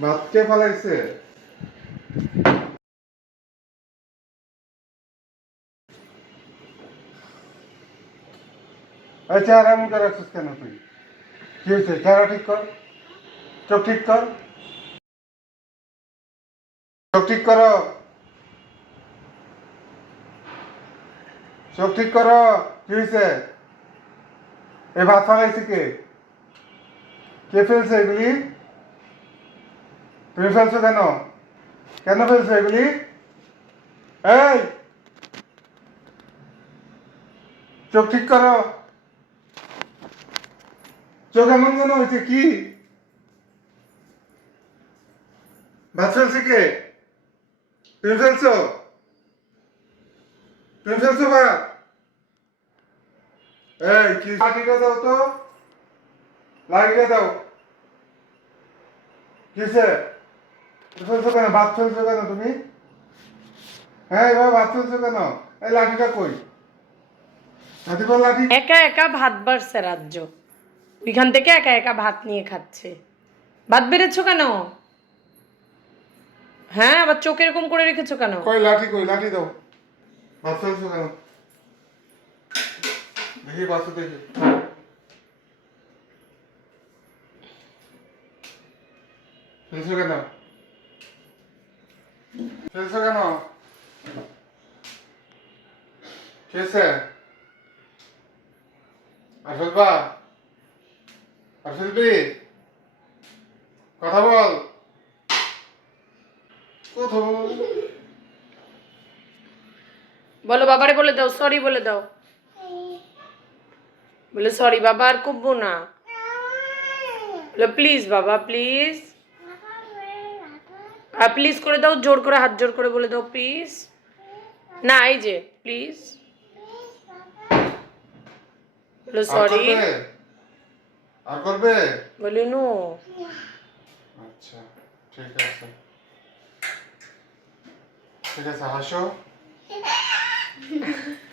ভাত কে? ফেলাইছে? এই চেহারা এমন করে রাখছিস কেন তুই? কি হয়েছে? চেহারা ঠিক কর। চোখ ঠিক কর। চোখ ঠিক করো। চোখ ঠিক করো। কি হয়েছে? এই ভাত ফালাইছে কে? কে ফেলছে এগুলি? তুমি ফেলছো কেন? কেন ফেলছো এগুলি? এই! চোখ ঠিক করো। চোখ এমন কেন হয়েছে? কি? ভাত ফেলছে কে? তুমি ফেলছো? তুমি ফেলছো ভাত? এই, কি? লাঠিটা দাও তো। লাঠিটা দাও। কিসে ফেলছো কেন? ভাত ফেলছো কেন তুমি? হ্যাঁ এবার ভাত ফেলছো কেন? এই লাঠিটা কই? লাঠি? একা একা ভাত বাড়ছে রাজ্য। ওইখান থেকে একা একা ভাত নিয়ে খাচ্ছে। ভাত বেড়েছো কেন? হ্যাঁ আবার চোখ এরকম করে রেখেছো কেন? কই লাঠি কই লাঠি দাও। ভাত ফেলছো কেন? দেখি বাসু দেখি। ফেলছো কেন? ফেলছো কেন? খেয়েছে কথা বল। কথা বল। বলো, বাবারে বলে দাও সরি বলে দাও। বলে সরি বাবা আর করব না। বলে প্লিজ বাবা প্লিজ আর প্লিজ করে দাও জোর করে হাত জোর করে বলে দাও প্লিজ না এই যে প্লিজ বলে সরি? আর করবে? বলি নো আচ্ছা ঠিক আছে। ঠিক আছে হাসো।